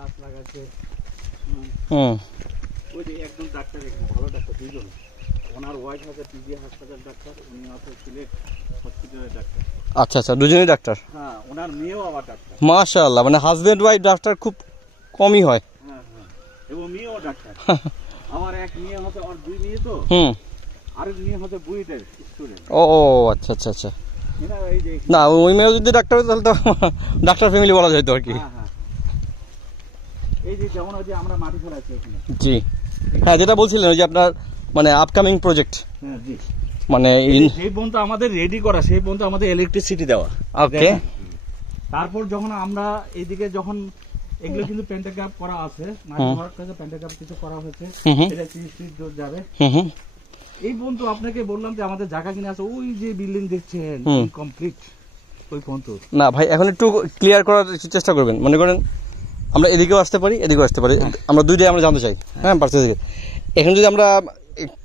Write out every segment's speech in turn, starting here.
গাছ লাগাচ্ছে। হুম, ওই যে একজন ডাক্তার, এখানে ভালো ডাক্তার, দুইজন। ওনার ওয়াইফ আছে পিজি হাসপাতাল ডাক্তার, উনি আছে সিলেট হসপিটালের ডাক্তার। আচ্ছা আচ্ছা, দুজনেই ডাক্তার। হ্যাঁ, ওনার মেয়েও আবার ডাক্তার। মাশাআল্লাহ, মানে হাজবেন্ড ওয়াইফ ডাক্তার খুব কমই হয়। হ্যাঁ হ্যাঁ, এবং মেয়েও ডাক্তার। আমার এক মেয়ে হচ্ছে, আমার দুই মেয়ে তো, হুম, আরেক মেয়ে হচ্ছে বুয়েটের স্টুডেন্ট। ও ও আচ্ছা আচ্ছা আচ্ছা। এনারা এই যে না, ওই মেয়েও যদি ডাক্তার হতো তাহলে তো ডাক্তার ফ্যামিলি বলা যেত আর কি। হ্যাঁ হ্যাঁ, এই যে যেমন ওই যে আমরা মাটি ফেলাচ্ছি এখানে। জি হ্যাঁ, যেটা বলছিলেন ওই যে আপনার মানে আপকামিং প্রজেক্ট, হ্যাঁ জি, মানে সেই পর্যন্ত আমাদের রেডি করা, সেই পর্যন্ত আমাদের ইলেকট্রিসিটি দেওয়া। ওকে। তারপর যখন আমরা এইদিকে যখন এগুলো কিন্তু পেন্টাগ্রাফ করা আছে, মাটি ভরাট করে পেন্টাগ্রাফ কিছু করা হয়েছে, এটা 30 ফিট দূর যাবে। এই পর্যন্ত আপনাকে বললাম যে আমাদের জায়গা কিনে আছে, ওই যে বিল্ডিং দেখছেন ইনকমপ্লিট, ওই পর্যন্ত না ভাই, এখন একটু ক্লিয়ার করার চেষ্টা করবেন। মনে করেন আমরা এদিকেও আসতে পারি, এদিকেও আসতে পারি, আমরা দুইটাই আমরা জানতে চাই। হ্যাঁ, পার্সেস থেকে এখন যদি আমরা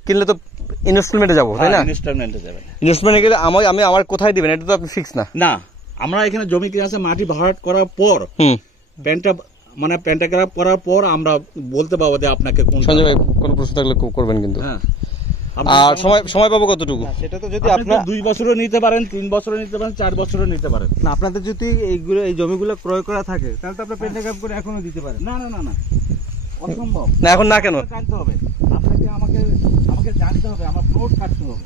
কিনলে তো ইনভেস্টমেন্টে যাবো, তাই না? ইনস্টলমেন্টে যাবে। ইনভেস্টমেন্টে গেলে আমি আমার কোথায় দিবেন এটা তো আপনি ফিক্স না। না, আমরা এখানে জমি কিনে আছে, মাটি ভরাট করার পর পেন্টাগ্রাফ করার পর আমরা বলতে পারবো যে আপনাকে কোন। সঞ্জয় ভাই, কোনো প্রশ্ন থাকলে করবেন কিন্তু। হ্যাঁ, আর সময় পাবো কতটুকু? সেটা তো যদি আপনার 2 বছরও নিতে পারেন, 3 বছরও নিতে পারেন, 4 বছরও নিতে পারেন। না, আপনাদের যদি এই জমিগুলো ক্রয় করা থাকে তাহলে তো আপনার পেন্টাগ্রাফ করে এখনো দিতে পারেন। না না না না, অসম্ভব। না, এখন না কেন? জানতে হবে আপনাকে, আমাকে জানতে হবে, আমার প্লট কাটতে হবে।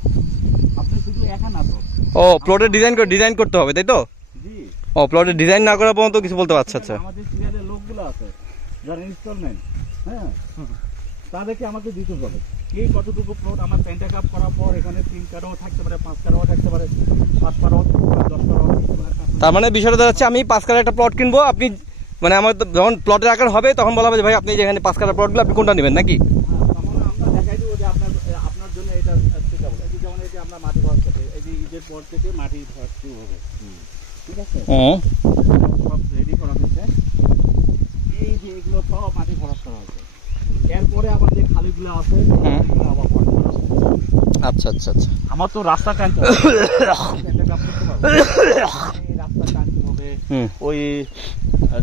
আপনি শুধু একা না তো। ও, প্লটের ডিজাইন করতে হবে, তাই তো? জি। ও, প্লটের ডিজাইন না করা পর্যন্ত কিছু বলতে পারছে। আচ্ছা, আমাদের সিরিয়ালের লোকগুলো আছে যারা ইনস্টলমেন্ট, হ্যাঁ, তাদেরকে আমাকে দিতে হবে এই কতটুকু প্লট আমার পেন্টাগ্রাফ করার পর এখানে 3 কাঠাও থাকতে পারে, 5 কাঠাও থাকতে পারে, 7 কাঠাও থাকতে পারে, 10 কাঠাও থাকতে পারে। তার মানে বিষয়টা দাঁড়াচ্ছে আমি 5 কাঠা একটা প্লট কিনবো, আপনি মানে আমার যখন প্লটের আকার হবে তখন বলা হবে যে ভাই আপনি যেখানে 5 কাঠা প্লটগুলো আপনি কোনটা নেবেন নাকি? তখন আমরা দেখাই দেবো যে আপনার জন্য এটা সুইটেবল। এই যে যেমন এই যে আমরা মাটি ভরাট করতে, এই যে ঈদের পর থেকে মাটি ভরাট শুরু হবে, ঠিক আছে? সব রেডি করা হয়েছে, এই যে এগুলো সব মাটি ভরাট করা হয়েছে। এরপরে আবার যে খালিগুলো আছে এগুলো আবার ভরাট করা হবে। আচ্ছা আচ্ছা আচ্ছা। আমার তো রাস্তা টানতে হবে, রাস্তা টানতে হবে, ওই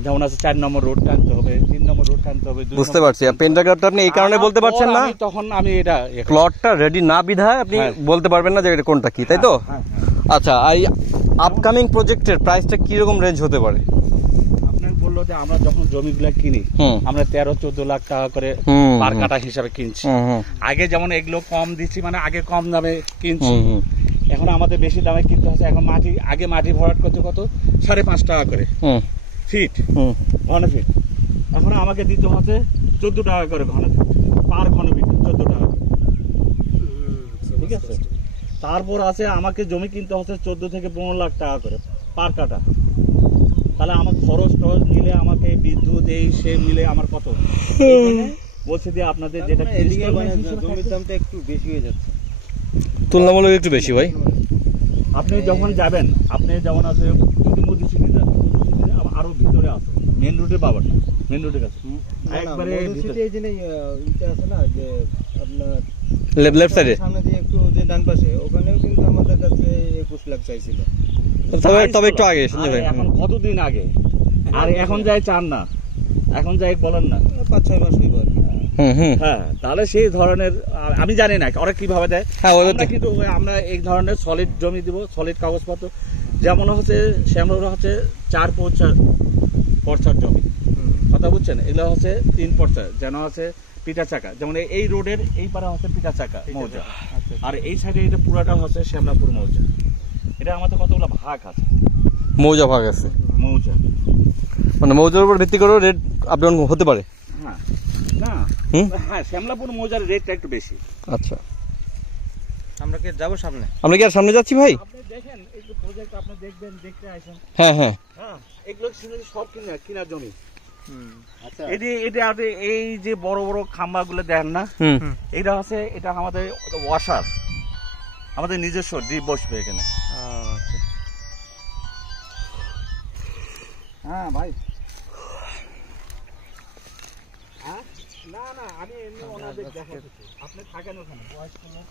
যেমন আছে 4 নম্বর রোড টানতে হবে, 3 নম্বর রোড টানতে হবে। বুঝতে পারছি, পেন্টাগ্রাফটা আপনি এই কারণে বলতে পারছেন না, তখন আমি এটা প্লটটা রেডি না বিধায় আপনি বলতে পারবেন না যে এটা কোনটা কি, তাই তো? আচ্ছা, আর আপকামিং প্রজেক্টের প্রাইসটা কি রকম রেঞ্জ হতে পারে? আপনার বললো যে আমরা যখন জমিগুলা কিনি আমরা 13-14 লাখ টাকা করে পার কাঠা হিসাবে কিনছি। আগে যেমন এগুলো কম দিচ্ছি, মানে আগে কম দামে কিনছি, এখন আমাদের বেশি দামে কিনতে হচ্ছে। এখন আগে মাটি ভরাট করতে কত, 5.5 টাকা করে ফিট, ঘন ফিট। এখন আমাকে দিতে হচ্ছে 14 টাকা করে ঘন ফিট, পার ঘন ফিট 14 টাকা করে, ঠিক আছে? তারপর আছে আমাকে জমি কিনতে হচ্ছে 14 থেকে 15 লাখ টাকা করে পার কাঠা। তাহলে আমার খরচ টরচ মিলে, আমাকে বিদ্যুৎ এই সে মিলে আমার কত বলছে যে আপনাদের যেটা জমির দামটা একটু বেশি হয়ে যাচ্ছে, তুলনামূলক একটু বেশি ভাই। আপনি যখন যাবেন, আপনি যেমন আছে যদি মধুসিটি যান, আরো ভিতরে আছে, মেন রোডে পাবেন না, মেন রোডের কাছে একবারে ভিতরে। এই যে ইটা আছে না যে আপনার লেফট সাইডে সামনে যে একটু যে ডান পাশে, ওখানেও কিন্তু আমাদের কাছে 21 লাখ চাইছিল। তবে একটু আগে শুনতে ভাই, এখন কতদিন আগে, আর এখন যাই চান না, এখন যাই বলেন না, 5-6 মাস হইব আর কি। হ্যাঁ, তাহলে সেই ধরনের আমি জানি না ওরা কিভাবে দেয়, কিন্তু আমরা এই ধরনের সলিড জমি দিব, সলিড কাগজপত্র। যেমন হচ্ছে শ্যামলা হচ্ছে 4 পর্চার জমি, কথা বুঝছেন? এগুলো হচ্ছে 3 পর্চার, যেন আছে পিটা চাকা। যেমন এই রোডের এই পারে হচ্ছে পিটা চাকা মৌজা, আর এই সাইডে এটা পুরাটা হচ্ছে শ্যামলাপুর মৌজা। এটা আমাদের কতগুলো ভাগ আছে, মৌজা ভাগ আছে, মৌজা মানে মৌজার উপর ভিত্তি করে রেট আপ ডাউন হতে পারে। হ্যাঁ, না হ্যাঁ, শ্যামলাপুর মৌজার রেটটা একটু বেশি। আচ্ছা, আমরা কি যাবো সামনে? আমরা কি আর সামনে যাচ্ছি ভাই? আপনি দেখেন একটু প্রজেক্ট, আপনি দেখবেন, দেখতে আসেন। হ্যাঁ হ্যাঁ হ্যাঁ, এগুলো শুনেছি সব কিনা জমি। আচ্ছা, এটা এই যে বড় বড় খাম্বাগুলো দেখেন না, এটা হচ্ছে, এটা আমাদের ওয়াশার, আমাদের নিজস্ব ডিপ বসবে এখানে। হ্যাঁ ভাই, না না, আমি এমনি ওনাদের দেখাচ্ছি, আপনি থাকেন ওখানে বয়স্ক লোক।